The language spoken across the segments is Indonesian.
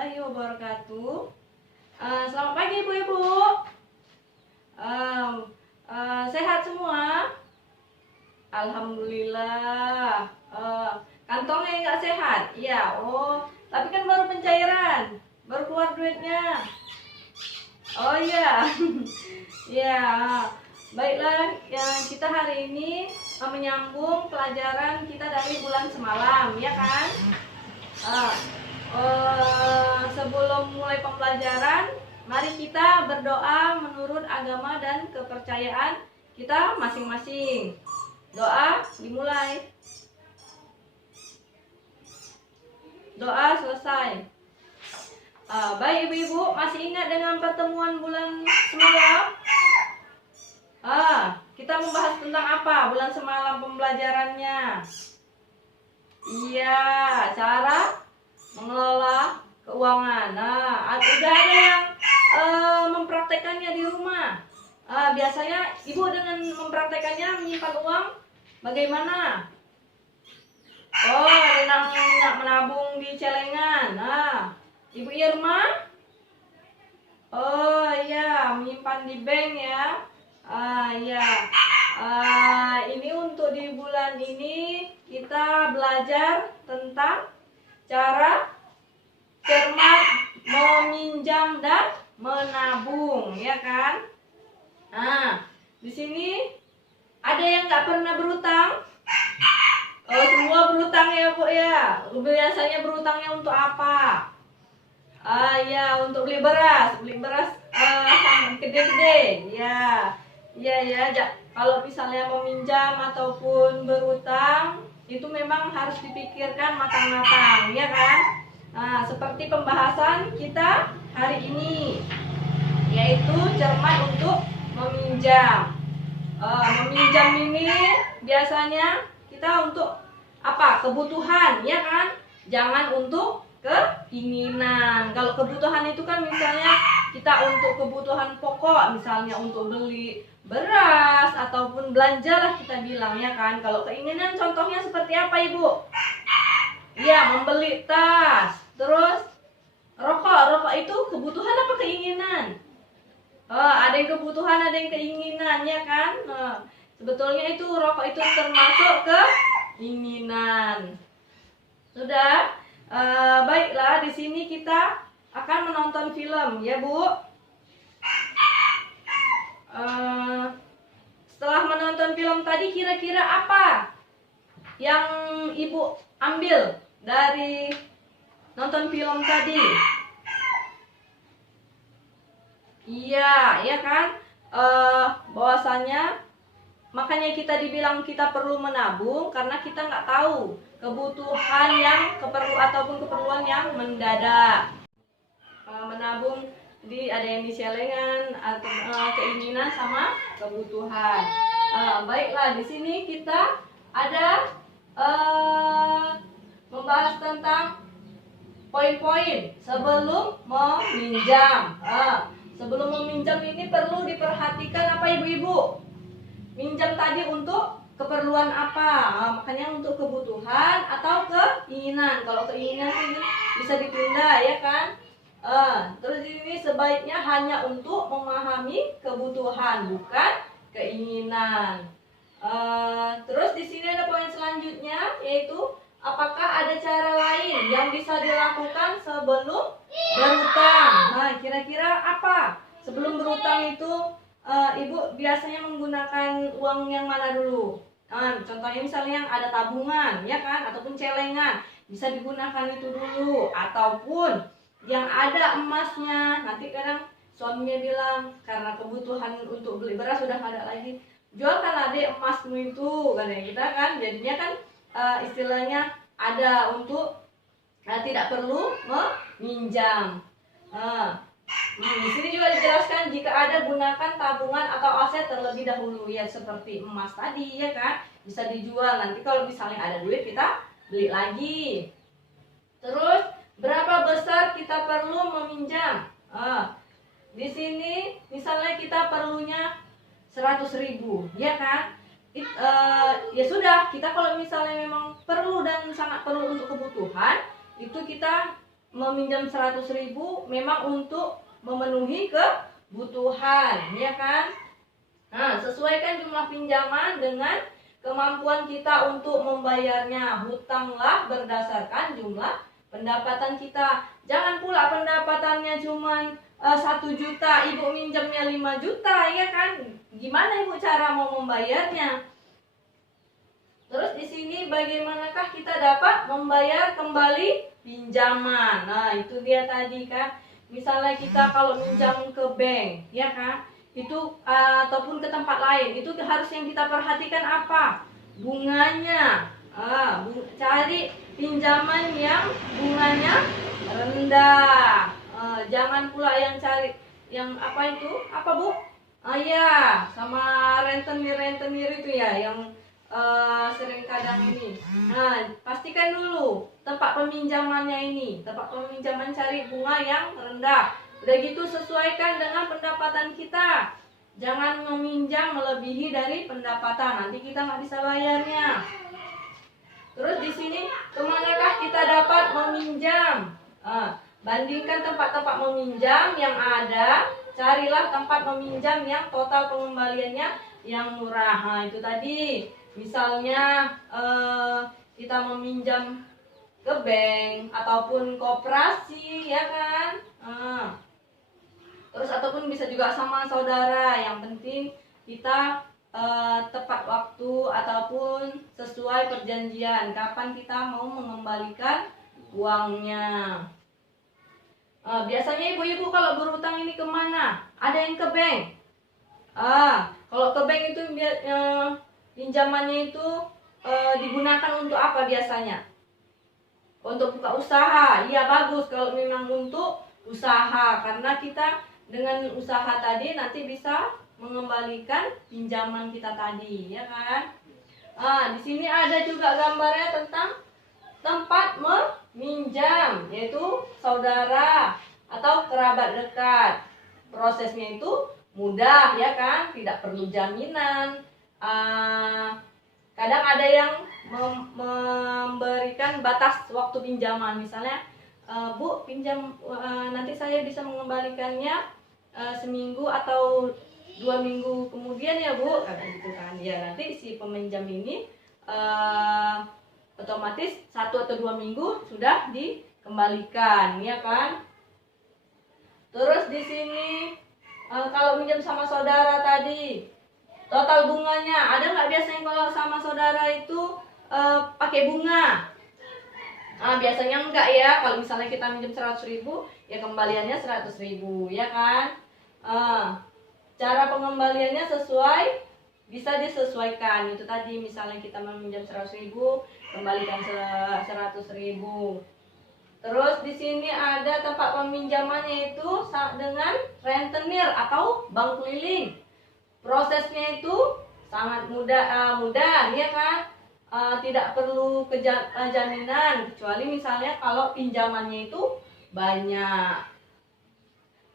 warahmatullahi wabarakatuh. Selamat pagi ibu-ibu. Sehat semua? Alhamdulillah. Kantongnya nggak sehat? Iya. Oh, tapi kan baru pencairan, baru keluar duitnya. Oh iya. Ya. Baiklah, yang kita hari ini menyambung pelajaran kita dari bulan semalam, ya kan? Sebelum mulai pembelajaran, mari kita berdoa menurut agama dan kepercayaan kita masing-masing. Doa dimulai. Doa selesai. Baik ibu-ibu, masih ingat dengan pertemuan bulan semalam? Kita membahas tentang apa bulan semalam pembelajarannya? Iya, cara mengelola keuangan. Udah ada yang mempraktekannya di rumah. Biasanya ibu dengan mempraktekannya menyimpan uang bagaimana? Oh, ada yang menabung di celengan. Ibu Irma? Oh iya, menyimpan di bank ya. Ya. Ini untuk di bulan ini kita belajar tentang cara cermat meminjam dan menabung, ya kan? Di sini ada yang nggak pernah berutang? Oh, semua berutang ya Bu ya. Biasanya berutangnya untuk apa? Ya, untuk beli beras gede-gede. Ya. Kalau misalnya meminjam ataupun berutang, itu memang harus dipikirkan matang-matang, ya kan? Seperti pembahasan kita hari ini, yaitu cermat untuk meminjam. Meminjam ini biasanya kita untuk apa? Kebutuhan, ya kan? Jangan untuk keinginan. Kalau kebutuhan itu kan misalnya kita untuk kebutuhan pokok, misalnya untuk beli beras ataupun belanja lah kita bilang, ya kan? Kalau keinginan contohnya seperti apa ibu? Ya, membeli tas. Terus rokok itu kebutuhan apa keinginan? Ada yang kebutuhan, ada yang keinginan, ya kan? Sebetulnya itu rokok itu termasuk keinginan. Sudah? Baiklah, di sini kita akan menonton film, ya Bu. Setelah menonton film tadi, kira-kira apa yang Ibu ambil dari nonton film tadi? Iya, ya kan? Bahwasanya makanya kita dibilang kita perlu menabung karena kita nggak tahu kebutuhan yang keperluan yang mendadak. Menabung ada yang di celengan atau keinginan sama kebutuhan. Baiklah, di sini kita ada membahas tentang poin-poin sebelum meminjam. Sebelum meminjam ini perlu diperhatikan apa ibu-ibu? Minjam tadi untuk keperluan apa? Makanya untuk kebutuhan atau keinginan. Kalau keinginan ini bisa ditunda, ya kan? Terus ini sebaiknya hanya untuk memahami kebutuhan, bukan keinginan. Terus di sini ada poin selanjutnya, yaitu apakah ada cara lain yang bisa dilakukan sebelum berutang? Kira-kira apa? Sebelum berutang itu Ibu biasanya menggunakan uang yang mana dulu? Contohnya misalnya yang ada tabungan, ya kan? Ataupun celengan, bisa digunakan itu dulu. Ataupun yang ada emasnya. Nanti kadang suaminya bilang, karena kebutuhan untuk beli beras sudah nggak ada lagi, jualkan adek emasmu itu, katanya kita kan. Jadinya kan istilahnya ada untuk tidak perlu meminjam. Di sini juga dijelaskan jika ada gunakan tabungan atau aset terlebih dahulu, ya seperti emas tadi, ya kan, bisa dijual. Nanti kalau misalnya ada duit kita beli lagi. Terus berapa besar kita perlu meminjam? Di sini misalnya kita perlunya 100.000, ya kan? Ya sudah, kita kalau misalnya memang perlu dan sangat perlu untuk kebutuhan, itu kita meminjam 100.000 memang untuk memenuhi kebutuhan, ya kan? Nah, sesuaikan jumlah pinjaman dengan kemampuan kita untuk membayarnya. Hutanglah berdasarkan jumlah pendapatan kita. Jangan pula pendapatannya cuma 1 juta, ibu minjamnya 5 juta, ya kan? Gimana ibu cara mau membayarnya? Terus di sini bagaimanakah kita dapat membayar kembali pinjaman? Nah, itu dia tadi kan. Misalnya kita kalau minjam ke bank, ya kan? Itu ataupun ke tempat lain, itu harus yang kita perhatikan apa? Bunganya. Cari pinjaman yang bunganya rendah. Jangan pula yang cari yang apa itu? Apa, Bu? Ya, sama rentenir itu ya, yang sering kadang ini. Nah, pastikan dulu tempat peminjamannya ini. Tempat peminjaman cari bunga yang rendah. Udah gitu sesuaikan dengan pendapatan kita. Jangan meminjam melebihi dari pendapatan. Nanti kita nggak bisa bayarnya. Terus di sini kemanakah kita dapat meminjam? Bandingkan tempat-tempat meminjam yang ada. Carilah tempat meminjam yang total pengembaliannya yang murah. Nah, itu tadi. Misalnya kita meminjam ke bank ataupun koperasi, ya kan? Terus ataupun bisa juga sama saudara. Yang penting kita tepat waktu ataupun sesuai perjanjian kapan kita mau mengembalikan uangnya. Biasanya ibu-ibu kalau berutang ini kemana? Ada yang ke bank. Kalau ke bank itu pinjamannya itu digunakan untuk apa biasanya? Untuk buka usaha. Iya, bagus kalau memang untuk usaha, karena kita dengan usaha tadi nanti bisa mengembalikan pinjaman kita tadi, ya kan? Di sini ada juga gambarnya tentang tempat meminjam, yaitu saudara atau kerabat dekat. Prosesnya itu mudah, ya kan? Tidak perlu jaminan. Kadang ada yang memberikan batas waktu pinjaman, misalnya Bu pinjam nanti saya bisa mengembalikannya seminggu atau 2 minggu kemudian ya Bu, kata gitu kan. Ya nanti si peminjam ini otomatis 1 atau 2 minggu sudah dikembalikan, ya kan. Terus di sini kalau minjam sama saudara tadi, total bunganya ada nggak biasanya kalau sama saudara itu pakai bunga? Biasanya enggak ya. Kalau misalnya kita minjem 100.000, ya kembaliannya 100.000, ya kan? Cara pengembaliannya bisa disesuaikan. Itu tadi misalnya kita meminjam 100.000, kembalikan 100.000. Terus di sini ada tempat peminjamannya itu dengan rentenir atau bank keliling. Prosesnya itu sangat mudah, ya kan? Tidak perlu jaminan, kecuali misalnya kalau pinjamannya itu banyak.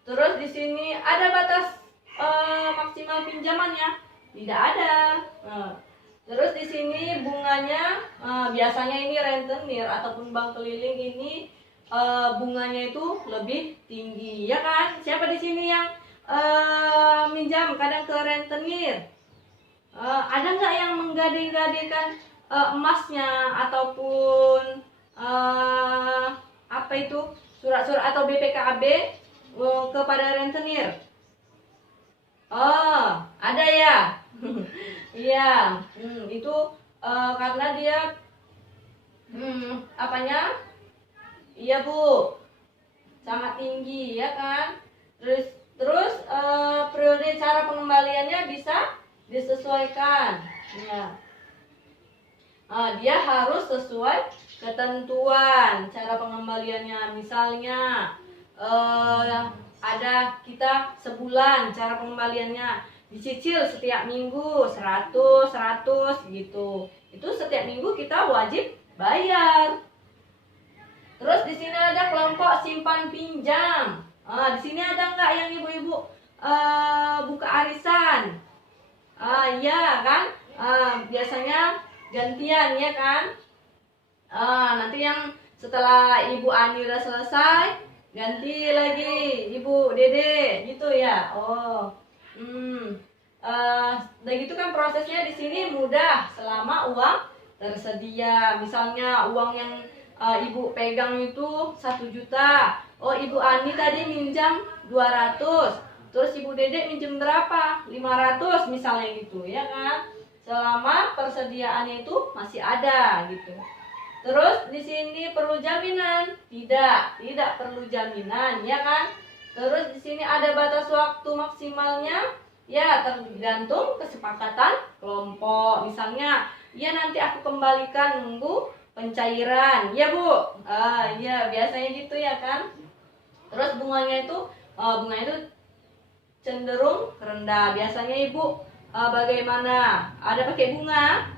Terus di sini ada batas maksimal pinjamannya? Tidak ada. Terus di sini bunganya biasanya ini rentenir ataupun bank keliling ini bunganya itu lebih tinggi, ya kan? Siapa di sini yang minjam kadang ke rentenir? Ada nggak yang menggadai-gadaikan emasnya ataupun apa itu surat-surat atau BPKB kepada rentenir? Ada ya. Iya, itu karena dia apanya? Iya Bu, sangat tinggi, ya kan? Terus periode cara pengembaliannya bisa disesuaikan, ya. Dia harus sesuai ketentuan cara pengembaliannya. Misalnya ada kita sebulan cara pengembaliannya, dicicil setiap minggu 100 gitu. Itu setiap minggu kita wajib bayar. Terus di sini ada kelompok simpan pinjam. Di sini ada nggak yang ibu-ibu buka arisan? Iya kan? Biasanya gantian, ya kan? Nanti yang setelah Ibu Ani udah selesai, ganti lagi Ibu Dede gitu ya. Oh. Udah gitu kan prosesnya di sini mudah selama uang tersedia. Misalnya uang yang Ibu pegang itu 1 juta. Oh, Ibu Ani tadi minjam 200. Terus Ibu Dede minjem berapa? 500 misalnya gitu ya kan. Selama persediaannya itu masih ada gitu. Terus di sini perlu jaminan? Tidak perlu jaminan ya kan. Terus di sini ada batas waktu maksimalnya? Ya, tergantung kesepakatan kelompok. Misalnya, ya nanti aku kembalikan nunggu pencairan. Ya, Bu. Ya biasanya gitu ya kan. Terus bunganya itu cenderung rendah. Biasanya Ibu bagaimana? Ada pakai bunga?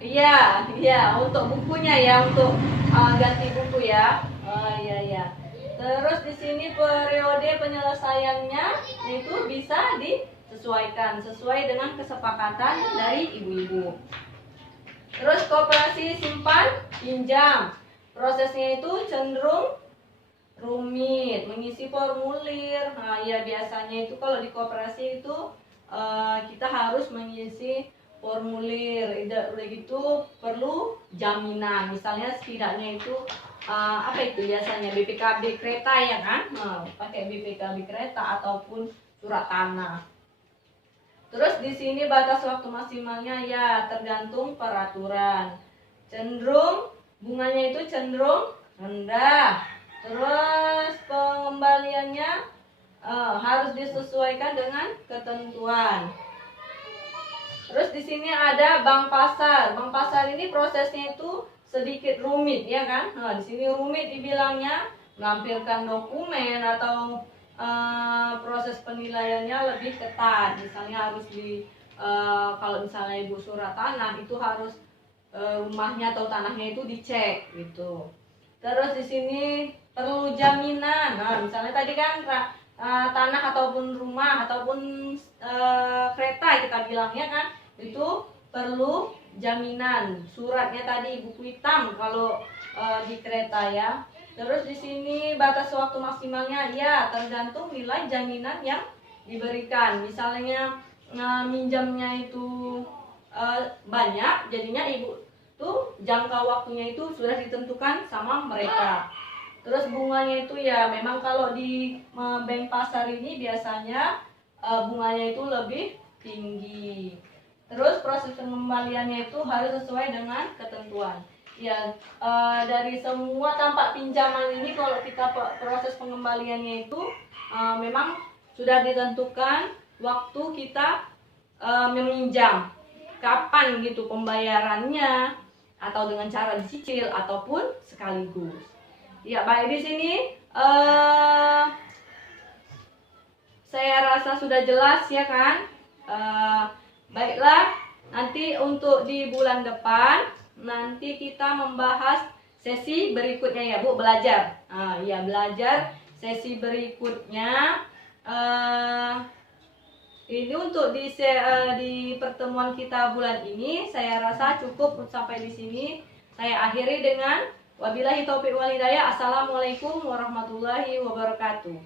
Iya, untuk bukunya ya, untuk ganti buku ya. Iya. Terus di sini periode penyelesaiannya itu bisa disesuaikan sesuai dengan kesepakatan dari ibu-ibu. Terus koperasi simpan pinjam, prosesnya itu cenderung rumit, mengisi formulir. Nah, ya biasanya itu kalau di koperasi itu kita harus mengisi formulir. Udah gitu perlu jaminan. Misalnya setidaknya itu apa itu biasanya BPKB kereta ya kan? Pakai BPKB kereta ataupun surat tanah. Terus di sini batas waktu maksimalnya ya tergantung peraturan. Bunganya itu cenderung rendah. Terus pengembaliannya harus disesuaikan dengan ketentuan. Terus di sini ada bank pasar. Bank pasar ini prosesnya itu sedikit rumit ya kan? Nah, di sini rumit dibilangnya melampirkan dokumen atau proses penilaiannya lebih ketat. Misalnya harus kalau misalnya Ibu surat tanah itu harus rumahnya atau tanahnya itu dicek gitu. Terus di sini perlu jaminan. Nah, misalnya tadi kan tanah ataupun rumah ataupun kereta kita bilangnya kan itu perlu jaminan. Suratnya tadi buku hitam kalau di kereta ya. Terus di sini batas waktu maksimalnya ya tergantung nilai jaminan yang diberikan. Misalnya minjamnya itu banyak, jadinya Ibu tuh jangka waktunya itu sudah ditentukan sama mereka. Terus bunganya itu ya memang kalau di bank pasar ini biasanya bunganya itu lebih tinggi. Terus proses pengembaliannya itu harus sesuai dengan ketentuan. Ya, dari semua tampak pinjaman ini kalau kita proses pengembaliannya itu memang sudah ditentukan waktu kita meminjam, kapan gitu pembayarannya, atau dengan cara dicicil ataupun sekaligus. Ya, baik di sini saya rasa sudah jelas ya kan. Baiklah, nanti untuk di bulan depan nanti kita membahas sesi berikutnya ya Bu, belajar. Ya belajar sesi berikutnya. Ini untuk di pertemuan kita bulan ini saya rasa cukup sampai di sini. Saya akhiri dengan wabillahi taufiq wal hidayah. Assalamualaikum warahmatullahi wabarakatuh.